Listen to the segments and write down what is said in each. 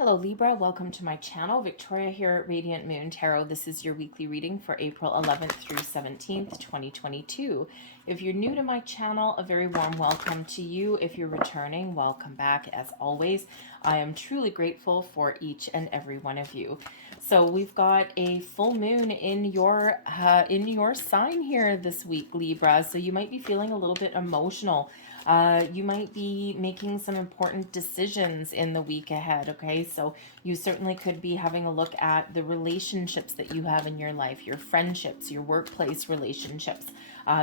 Hello Libra, welcome to my channel. Victoria here at Radiant Moon Tarot. This is your weekly reading for April 11th through 17th, 2022. If you're new to my channel, a very warm welcome to you. If you're returning, welcome back. As always, I am truly grateful for each and every one of you. So we've got a full moon in your sign here this week, Libra. So you might be feeling a little bit emotional. You might be making some important decisions in the week ahead, okay? So you certainly could be having a look at the relationships that you have in your life, your friendships, your workplace relationships,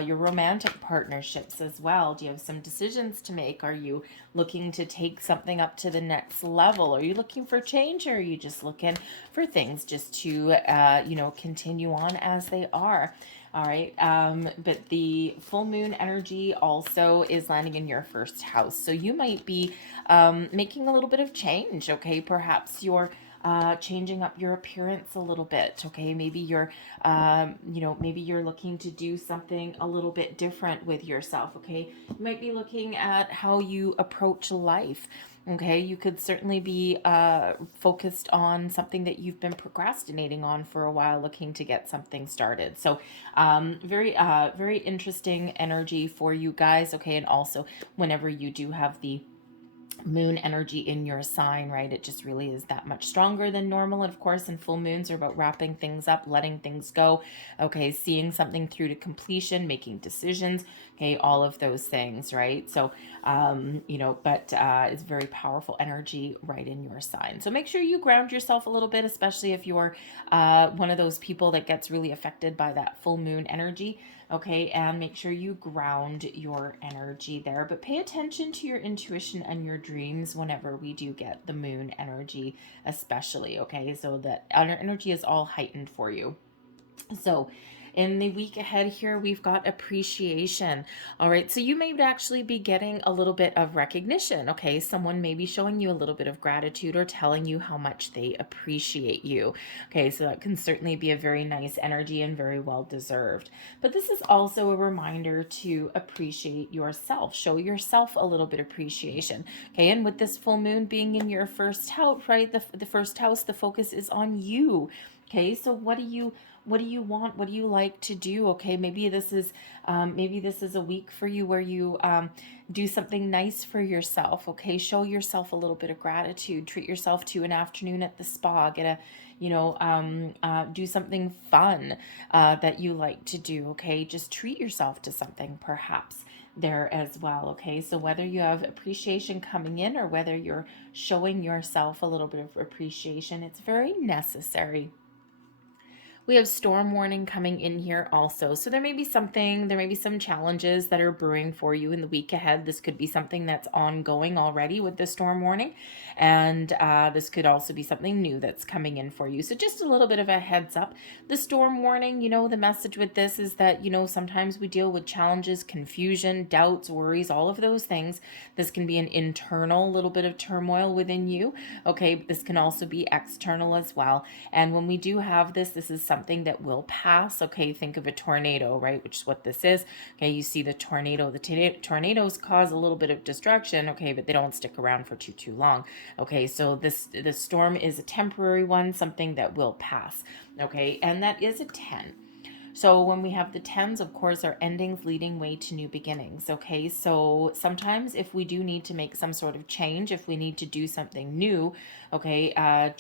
your romantic partnerships as well. Do you have some decisions to make? Are you looking to take something up to the next level? Are you looking for change, or are you just looking for things just to, continue on as they are? All right. But the full moon energy also is landing in your first house. So you might be making a little bit of change. Okay. Perhaps you're changing up your appearance a little bit. Okay. Maybe you're, maybe you're looking to do something a little bit different with yourself. Okay. You might be looking at how you approach life. Okay, you could certainly be focused on something that you've been procrastinating on for a while, looking to get something started. So very interesting energy for you guys. Okay, and also whenever you do have the moon energy in your sign, right, it just really is that much stronger than normal. And of course, and full moons are about wrapping things up, letting things go, okay, seeing something through to completion, making decisions, okay, all of those things, right? So it's very powerful energy right in your sign. So make sure you ground yourself a little bit, especially if you're one of those people that gets really affected by that full moon energy. Okay, and make sure you ground your energy there, but pay attention to your intuition and your dreams whenever we do get the moon energy, especially. Okay, so that energy is all heightened for you. So in the week ahead here, we've got appreciation. All right, so you may actually be getting a little bit of recognition. Okay, someone may be showing you a little bit of gratitude or telling you how much they appreciate you. Okay, so that can certainly be a very nice energy and very well deserved. But this is also a reminder to appreciate yourself. Show yourself a little bit of appreciation. Okay, and with this full moon being in your first house, right, the first house, the focus is on you. Okay, so what do you want? What do you like to do? Okay, maybe this is a week for you where you do something nice for yourself. Okay, show yourself a little bit of gratitude. Treat yourself to an afternoon at the spa. Get a do something fun that you like to do. Okay, just treat yourself to something perhaps there as well. Okay, so whether you have appreciation coming in or whether you're showing yourself a little bit of appreciation, it's very necessary. We have storm warning coming in here also. So there may be some challenges that are brewing for you in the week ahead. This could be something that's ongoing already with the storm warning. And this could also be something new that's coming in for you. So just a little bit of a heads up. The storm warning, the message with this is that, sometimes we deal with challenges, confusion, doubts, worries, all of those things. This can be an internal little bit of turmoil within you. Okay, this can also be external as well. And when we do have this is something that will pass. Okay, think of a tornado, right, which is what this is. Okay, you see the tornado. The tornadoes cause a little bit of destruction, okay, but they don't stick around for too long. Okay, so this storm is a temporary one, something that will pass. Okay, and that is a 10. So when we have the 10s, of course, are endings leading way to new beginnings. Okay, so sometimes if we do need to make some sort of change, if we need to do something new, okay,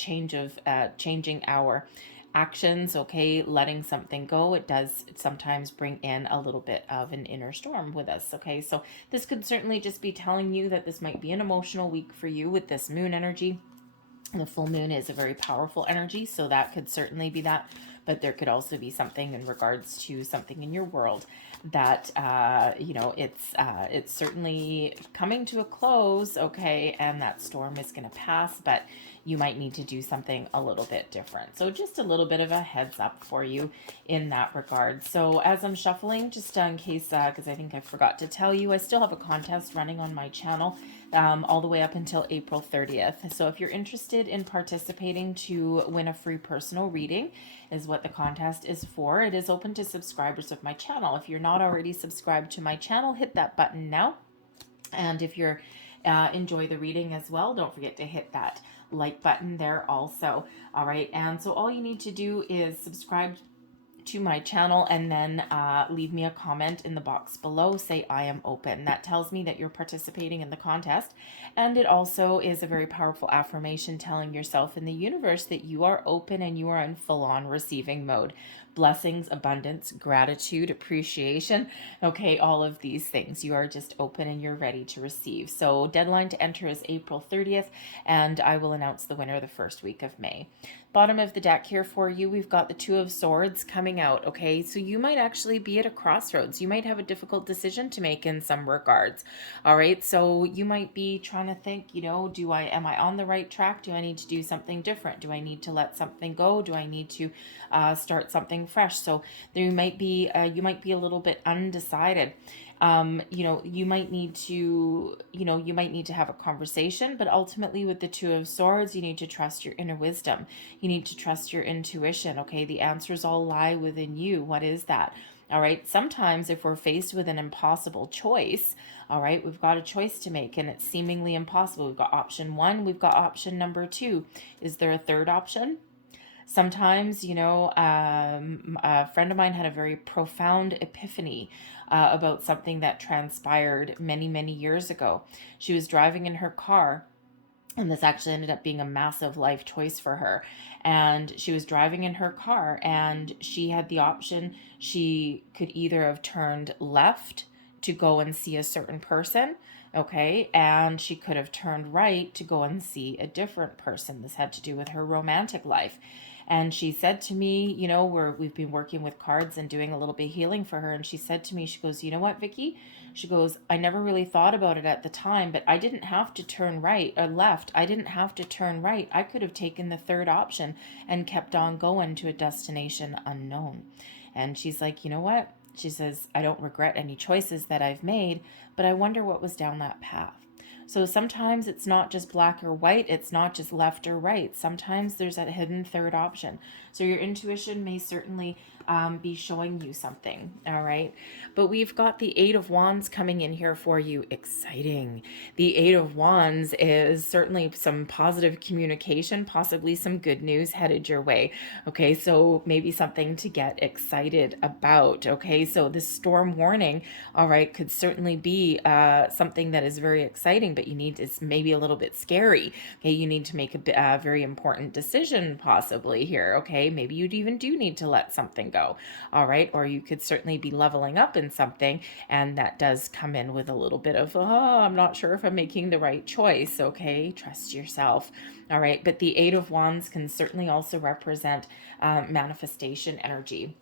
changing our actions, okay, letting something go, it does sometimes bring in a little bit of an inner storm with us. Okay, so this could certainly just be telling you that this might be an emotional week for you with this moon energy. The full moon is a very powerful energy, so that could certainly be that. But there could also be something in regards to something in your world that it's certainly coming to a close, okay, and that storm is going to pass, but you might need to do something a little bit different. So just a little bit of a heads up for you in that regard. So as I'm shuffling, just in case, because I think I forgot to tell you, I still have a contest running on my channel all the way up until April 30th. So if you're interested in participating to win a free personal reading, is what the contest is for. It is open to subscribers of my channel. If you're not already subscribed to my channel, hit that button now. And if you're enjoy the reading as well, don't forget to hit that like button there also. All right. And so all you need to do is subscribe to my channel and then leave me a comment in the box below. Say I am open. That tells me that you're participating in the contest, and it also is a very powerful affirmation telling yourself in the universe that you are open and you are in full-on receiving mode. Blessings, abundance, gratitude, appreciation, okay, all of these things. You are just open and you're ready to receive. So deadline to enter is April 30th, and I will announce the winner the first week of May. Bottom of the deck here for you, we've got the Two of Swords coming out, okay? So you might actually be at a crossroads. You might have a difficult decision to make in some regards, all right? So you might be trying to think, am I on the right track? Do I need to do something different? Do I need to let something go? Do I need to start something fresh? So you might be a little bit undecided. You might need to have a conversation, but ultimately with the Two of Swords, you need to trust your inner wisdom. You need to trust your intuition. Okay. The answers all lie within you. What is that? All right. Sometimes if we're faced with an impossible choice, all right, we've got a choice to make and it's seemingly impossible. We've got option one, we've got option number two. Is there a third option? Sometimes, a friend of mine had a very profound epiphany about something that transpired many, many years ago. She was driving in her car, and this actually ended up being a massive life choice for her. And she was driving in her car, and she had the option. She could either have turned left to go and see a certain person, okay, and she could have turned right to go and see a different person. This had to do with her romantic life. And she said to me, we've been working with cards and doing a little bit of healing for her. And she said to me, she goes, you know what, Vicky? She goes, I never really thought about it at the time, but I didn't have to turn right or left. I didn't have to turn right. I could have taken the third option and kept on going to a destination unknown. And she's like, you know what? She says, I don't regret any choices that I've made, but I wonder what was down that path. So sometimes it's not just black or white. It's not just left or right. Sometimes there's a hidden third option. So your intuition may certainly be showing you something. All right. But we've got the Eight of Wands coming in here for you. Exciting. The Eight of Wands is certainly some positive communication, possibly some good news headed your way. Okay. So maybe something to get excited about. Okay. So this storm warning, all right, could certainly be something that is very exciting, but it's maybe a little bit scary. Okay. You need to make a very important decision possibly here. Okay. Maybe you even do need to let something go. All right. Or you could certainly be leveling up in something, and that does come in with a little bit of, I'm not sure if I'm making the right choice. Okay. Trust yourself. All right. But the Eight of Wands can certainly also represent manifestation energy.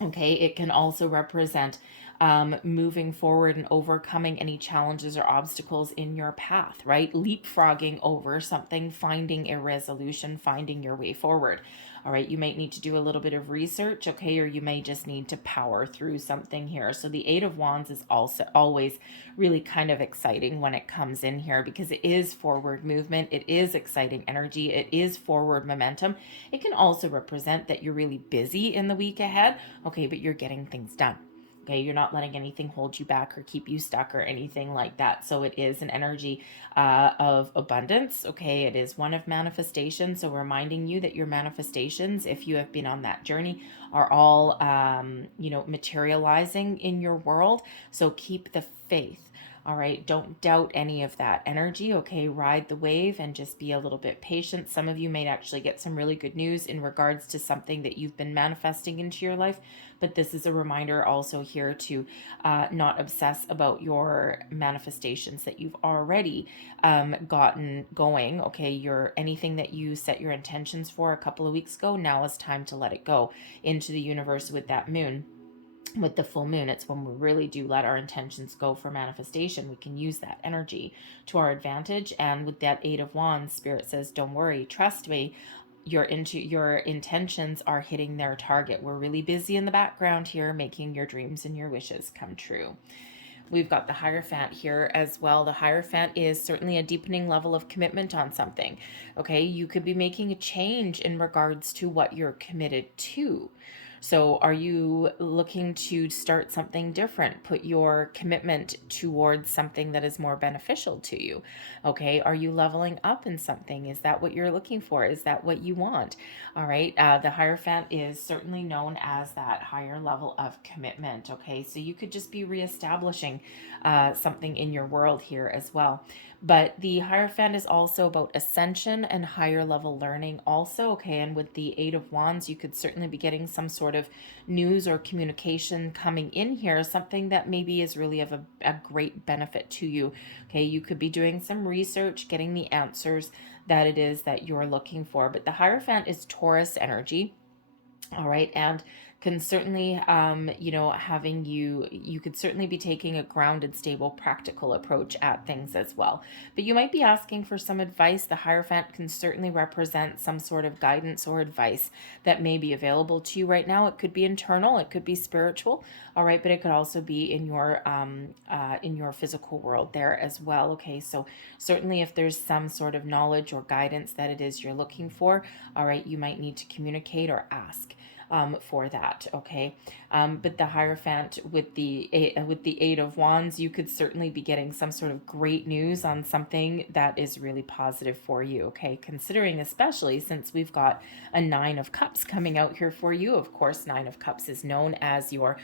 Okay. It can also represent moving forward and overcoming any challenges or obstacles in your path, right? Leapfrogging over something, finding a resolution, finding your way forward. All right, you might need to do a little bit of research, okay, or you may just need to power through something here. So the Eight of Wands is also always really kind of exciting when it comes in here because it is forward movement, it is exciting energy, it is forward momentum. It can also represent that you're really busy in the week ahead, okay, but you're getting things done. Okay, you're not letting anything hold you back or keep you stuck or anything like that. So it is an energy of abundance. Okay, it is one of manifestation. So reminding you that your manifestations, if you have been on that journey, are all, materializing in your world. So keep the faith. All right, don't doubt any of that energy. Okay, ride the wave and just be a little bit patient. Some of you may actually get some really good news in regards to something that you've been manifesting into your life. But this is a reminder also here to not obsess about your manifestations that you've already gotten going. Okay, anything that you set your intentions for a couple of weeks ago, now is time to let it go into the universe with that moon. With the full moon, it's when we really do let our intentions go for manifestation. We can use that energy to our advantage. And with that Eight of Wands, Spirit says, don't worry, trust me, your intentions are hitting their target. We're really busy in the background here, making your dreams and your wishes come true. We've got the Hierophant here as well. The Hierophant is certainly a deepening level of commitment on something. Okay, you could be making a change in regards to what you're committed to. So are you looking to start something different? Put your commitment towards something that is more beneficial to you. Okay. Are you leveling up in something? Is that what you're looking for? Is that what you want? All right. The Hierophant is certainly known as that higher level of commitment. Okay. So you could just be reestablishing something in your world here as well. But the Hierophant is also about ascension and higher level learning, also. Okay. And with the Eight of Wands, you could certainly be getting some sort of news or communication coming in here, something that maybe is really of a great benefit to you. Okay. You could be doing some research, getting the answers that it is that you're looking for. But the Hierophant is Taurus energy. All right. And can certainly, having you could certainly be taking a grounded, stable, practical approach at things as well. But you might be asking for some advice. The Hierophant can certainly represent some sort of guidance or advice that may be available to you right now. It could be internal, it could be spiritual, all right, but it could also be in your physical world there as well. Okay, so certainly if there's some sort of knowledge or guidance that it is you're looking for, all right, you might need to communicate or ask for that. Okay. But the Hierophant with the Eight of Wands, you could certainly be getting some sort of great news on something that is really positive for you. Okay. Considering, especially since we've got a Nine of Cups coming out here for you. Of course, Nine of Cups is known as your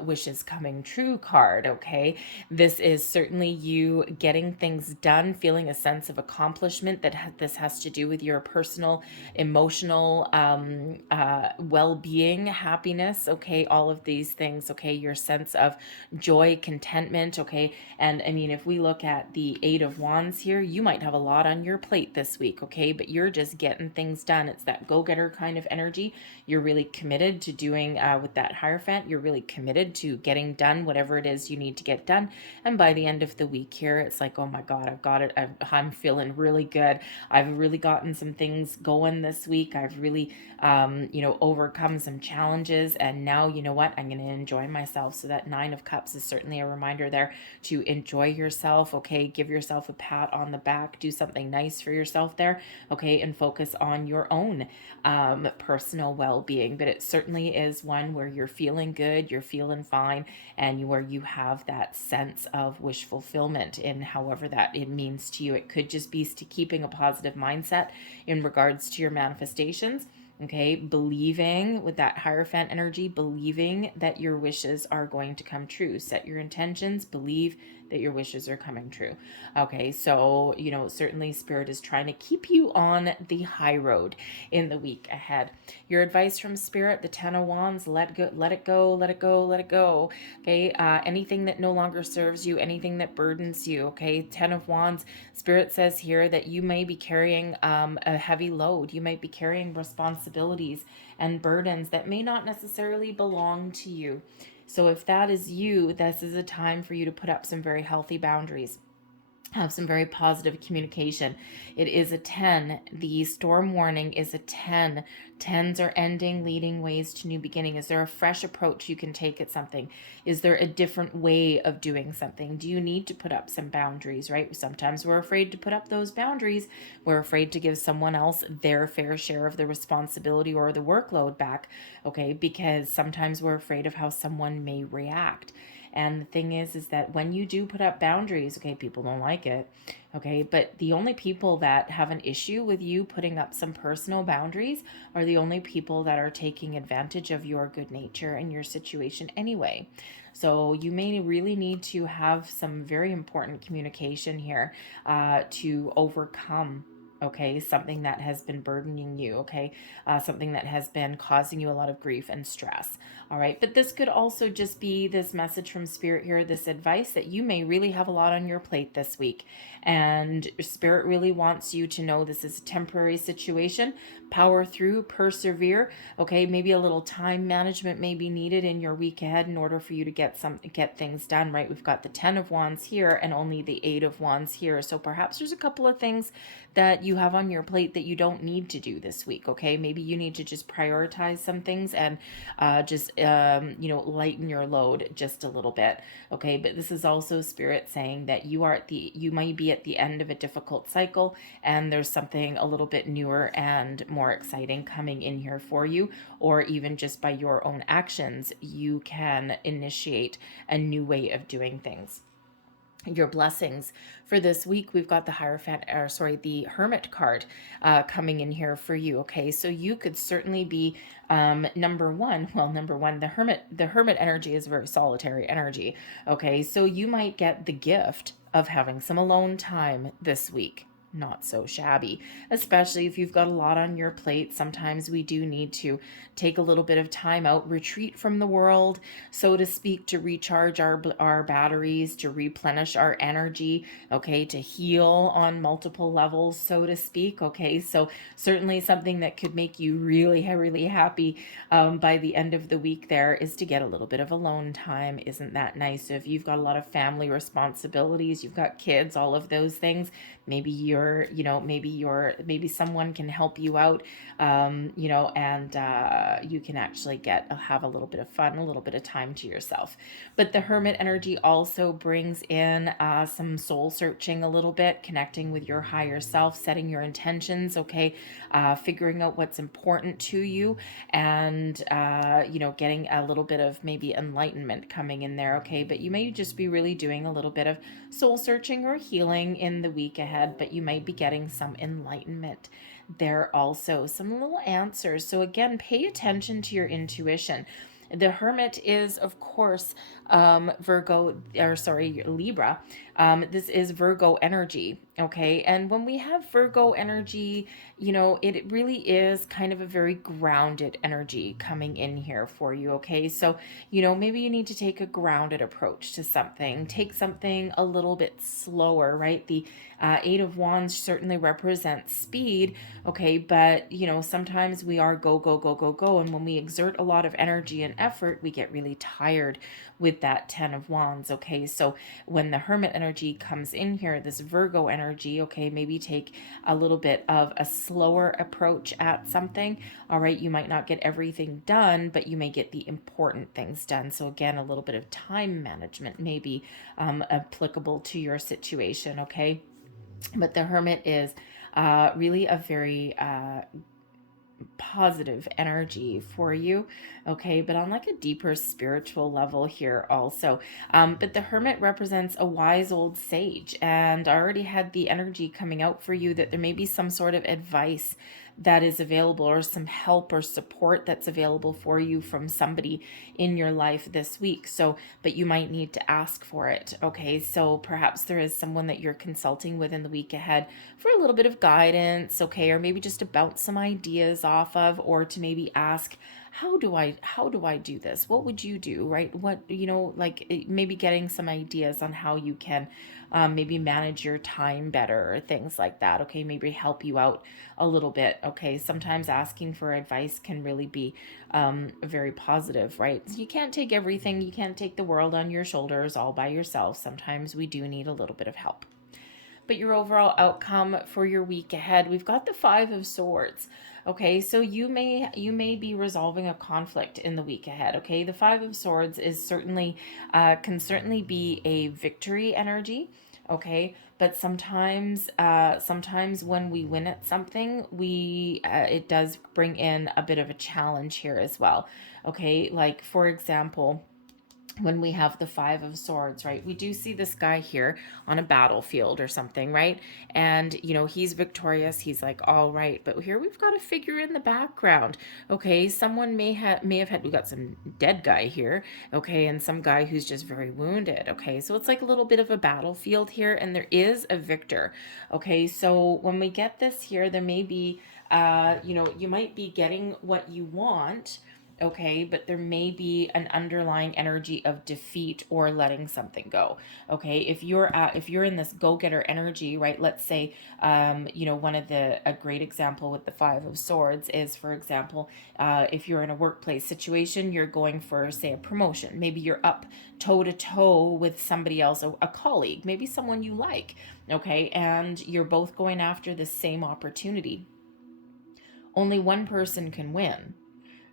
wishes coming true card. Okay. This is certainly you getting things done, feeling a sense of accomplishment that this has to do with your personal, emotional, well-being, happiness, okay, all of these things, okay, your sense of joy, contentment, okay. And I mean, if we look at the Eight of Wands here, you might have a lot on your plate this week, okay, but you're just getting things done. It's that go-getter kind of energy. You're really committed to doing with that Hierophant, you're really committed to getting done whatever it is you need to get done. And by the end of the week here, it's like, oh my God, I've got it. I'm feeling really good. I've really gotten some things going this week. I've really overcome some challenges, and now, you know what, I'm going to enjoy myself. So that Nine of Cups is certainly a reminder there to enjoy yourself. Okay, give yourself a pat on the back, do something nice for yourself there. Okay, and focus on your own personal well-being. But it certainly is one where you're feeling good, you're feeling fine, and where you have that sense of wish fulfillment in however that it means to you. It could just be keeping a positive mindset in regards to your manifestations. Okay, believing with that Hierophant energy, believing that your wishes are going to come true. Set your intentions, believe that your wishes are coming true. Okay, so, certainly Spirit is trying to keep you on the high road in the week ahead. Your advice from Spirit, the Ten of Wands, let go, let it go, let it go, let it go. Okay, anything that no longer serves you, anything that burdens you. Okay, Ten of Wands, Spirit says here that you may be carrying a heavy load. You might be carrying responsibilities and burdens that may not necessarily belong to you. So if that is you, this is a time for you to put up some very healthy boundaries. Have some very positive communication. It is a 10. The storm warning is a 10. Tens are ending, leading ways to new beginning. Is there a fresh approach you can take at something? Is there a different way of doing something? Do you need to put up some boundaries, right? Sometimes we're afraid to put up those boundaries. We're afraid to give someone else their fair share of the responsibility or the workload back, okay? Because sometimes we're afraid of how someone may react. And the thing is that when you do put up boundaries, okay, people don't like it, okay, but the only people that have an issue with you putting up some personal boundaries are the only people that are taking advantage of your good nature and your situation anyway. So you may really need to have some very important communication here to overcome, okay, something that has been burdening you, okay, something that has been causing you a lot of grief and stress. All right, but this could also just be this message from Spirit here, this advice that you may really have a lot on your plate this week, and Spirit really wants you to know this is a temporary situation. Power through, persevere. Okay, maybe a little time management may be needed in your week ahead in order for you to get things done, right? We've got the Ten of Wands here and only the Eight of Wands here, so perhaps there's a couple of things that you have on your plate that you don't need to do this week. Okay, maybe you need to just prioritize some things and just lighten your load just a little bit. Okay, but this is also Spirit saying that you might be at the end of a difficult cycle, and there's something a little bit newer and more exciting coming in here for you, or even just by your own actions, you can initiate a new way of doing things. Your blessings for this week, we've got the the Hermit card coming in here for you. Okay, so you could certainly be number one. Well, number one, the Hermit energy is a very solitary energy. Okay, so you might get the gift of having some alone time this week. Not so shabby, especially if you've got a lot on your plate. Sometimes we do need to take a little bit of time out, retreat from the world, so to speak, to recharge our batteries, to replenish our energy, okay, to heal on multiple levels, so to speak. Okay, so certainly something that could make you really, really happy by the end of the week there is to get a little bit of alone time. Isn't that nice? So if you've got a lot of family responsibilities, you've got kids, all of those things, maybe maybe someone can help you out, and you can actually have a little bit of fun, a little bit of time to yourself. But the Hermit energy also brings in some soul searching a little bit, connecting with your higher self, setting your intentions, okay, figuring out what's important to you, and getting a little bit of maybe enlightenment coming in there, okay. But you may just be really doing a little bit of soul searching or healing in the week ahead, but you might be getting some enlightenment there also, some little answers. So again, pay attention to your intuition. The Hermit is, of course, Libra. This is Virgo energy, okay? And when we have Virgo energy, it really is kind of a very grounded energy coming in here for you, okay? So, maybe you need to take a grounded approach to something. Take something a little bit slower, right? The Eight of Wands certainly represents speed, okay? But, sometimes we are go, go, go, go, go. And when we exert a lot of energy and effort, we get really tired with that 10 of Wands, okay? So when the Hermit energy comes in here, this Virgo energy, okay, maybe take a little bit of a slower approach at something, all right? You might not get everything done, but you may get the important things done. So again, a little bit of time management may be applicable to your situation, okay? But the Hermit is really a very positive energy for you, okay, but on like a deeper spiritual level here also. But the Hermit represents a wise old sage, and I already had the energy coming out for you that there may be some sort of advice that is available, or some help or support that's available for you from somebody in your life this week. So, but you might need to ask for it, okay? So perhaps there is someone that you're consulting with in the week ahead for a little bit of guidance, okay? Or maybe just to bounce some ideas off of, or to maybe ask, how do I do this? What would you do, right? What, maybe getting some ideas on how you can maybe manage your time better, or things like that, okay? Maybe help you out a little bit, okay? Sometimes asking for advice can really be very positive, right? So you can't take everything, you can't take the world on your shoulders all by yourself. Sometimes we do need a little bit of help. But your overall outcome for your week ahead, we've got the Five of Swords. Okay, so you may be resolving a conflict in the week ahead. Okay, the Five of Swords is can certainly be a victory energy. Okay, but sometimes when we win at something, it does bring in a bit of a challenge here as well. Okay, like for example, when we have the Five of Swords, right? We do see this guy here on a battlefield or something, right? And, he's victorious. He's like, all right. But here we've got a figure in the background. Okay. Someone may have had, we got some dead guy here. Okay. And some guy who's just very wounded. Okay. So it's like a little bit of a battlefield here, and there is a victor. Okay. So when we get this here, there may be, you might be getting what you want, okay, but there may be an underlying energy of defeat or letting something go. Okay, if you're in this go-getter energy, right? Let's say a great example with the Five of Swords is, for example, if you're in a workplace situation, you're going for, say, a promotion. Maybe you're up toe to toe with somebody else, a colleague, maybe someone you like, okay, and you're both going after the same opportunity. Only one person can win,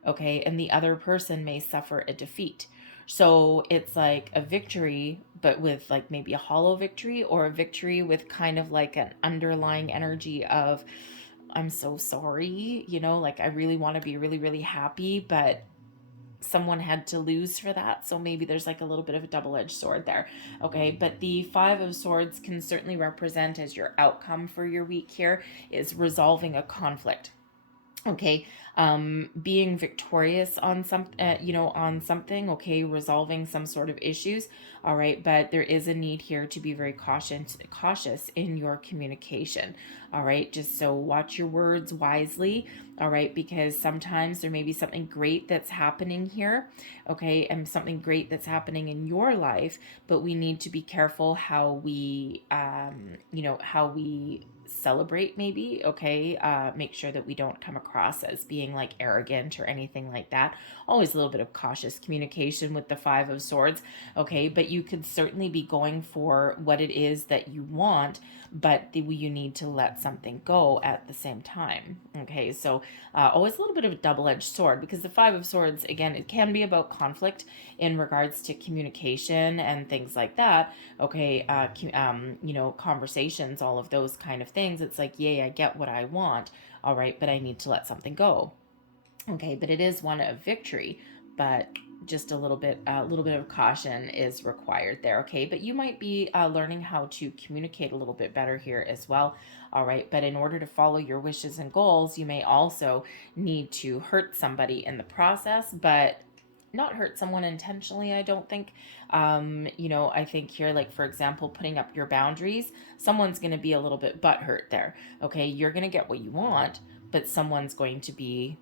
okay, and the other person may suffer a defeat. So it's like a victory, but with like maybe a hollow victory, or a victory with kind of like an underlying energy of I'm so sorry, you know, like I really want to be really, really happy, but someone had to lose for that. So maybe there's like a little bit of a double-edged sword there. Okay, but the Five of Swords can certainly represent as your outcome for your week here is resolving a conflict. Okay, being victorious on on something. Okay, resolving some sort of issues. All right, but there is a need here to be very cautious in your communication. All right, just so watch your words wisely. All right, because sometimes there may be something great that's happening here. Okay, and something great that's happening in your life, but we need to be careful how we, how we celebrate, maybe. Okay, make sure that we don't come across as being like arrogant or anything like that. Always a little bit of cautious communication with the Five of Swords. Okay, but you could certainly be going for what it is that you want, but you need to let something go at the same time. Okay, so always a little bit of a double-edged sword, because the Five of Swords, again, it can be about conflict in regards to communication and things like that. Okay, conversations, all of those kind of things. It's like, yay, I get what I want. All right, but I need to let something go. Okay, but it is one of victory, but just a little bit of caution is required there. Okay, but you might be learning how to communicate a little bit better here as well. All right, but in order to follow your wishes and goals, you may also need to hurt somebody in the process, but not hurt someone intentionally, I don't think. I think here, like, for example, putting up your boundaries, someone's going to be a little bit butthurt there. Okay, you're going to get what you want, but someone's going to be,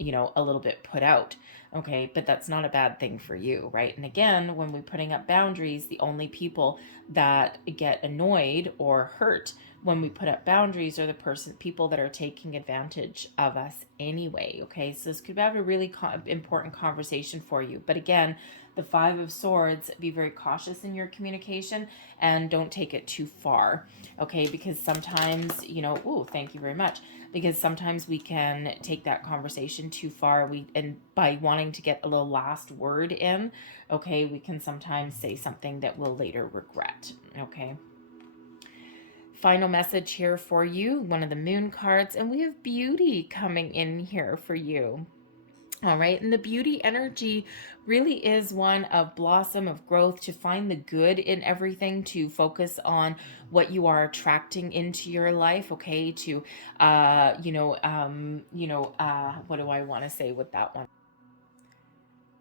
a little bit put out. Okay, but that's not a bad thing for you, right? And again, when we're putting up boundaries, the only people that get annoyed or hurt when we put up boundaries are the people that are taking advantage of us anyway. Okay, so this could have a really important conversation for you. But again, the Five of Swords, be very cautious in your communication and don't take it too far. Okay, because sometimes, thank you very much. Because sometimes we can take that conversation too far. And by wanting to get a little last word in, okay, we can sometimes say something that we'll later regret. Okay. Final message here for you, one of the moon cards, and we have beauty coming in here for you. All right, and the beauty energy really is one of blossom, of growth, to find the good in everything, to focus on what you are attracting into your life. Okay, to what do I want to say with that one?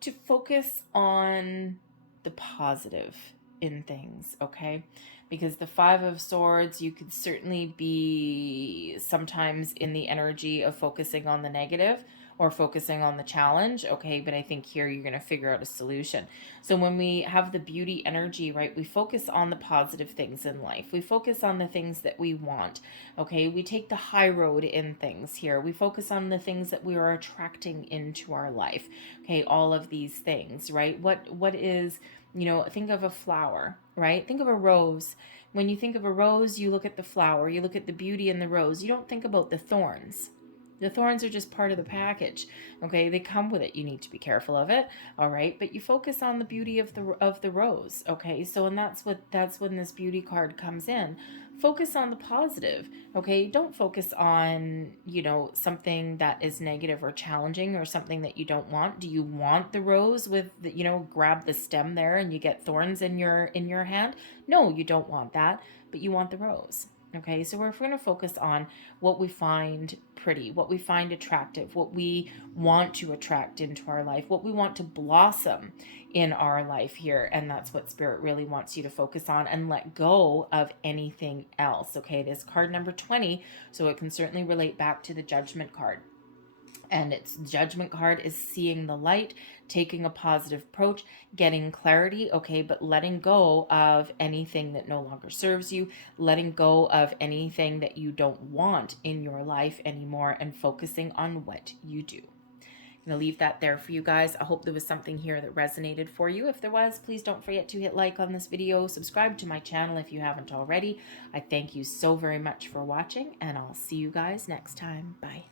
To focus on the positive in things. Okay, because the Five of Swords, you could certainly be sometimes in the energy of focusing on the negative or focusing on the challenge. Okay, but I think here you're going to figure out a solution. So when we have the beauty energy, right, we focus on the positive things in life. We focus on the things that we want. Okay, we take the high road in things here. We focus on the things that we are attracting into our life. Okay, all of these things, right? What is, think of a flower, right? Think of a rose. When you think of a rose, you look at the flower, you look at the beauty in the rose. You don't think about the thorns. The thorns are just part of the package. Okay, they come with it. You need to be careful of it. All right, but you focus on the beauty of the rose. Okay, so and that's when this beauty card comes in. Focus on the positive. Okay, don't focus on something that is negative or challenging or something that you don't want. Do you want the rose with the, grab the stem there and you get thorns in your hand? No, you don't want that, but you want the rose. Okay, so we're going to focus on what we find pretty, what we find attractive, what we want to attract into our life, what we want to blossom in our life here. And that's what Spirit really wants you to focus on, and let go of anything else. Okay, this card number 20, so it can certainly relate back to the Judgment card. And its Judgment card is seeing the light, taking a positive approach, getting clarity, okay, but letting go of anything that no longer serves you, letting go of anything that you don't want in your life anymore, and focusing on what you do. I'm going to leave that there for you guys. I hope there was something here that resonated for you. If there was, please don't forget to hit like on this video, subscribe to my channel if you haven't already. I thank you so very much for watching, and I'll see you guys next time. Bye.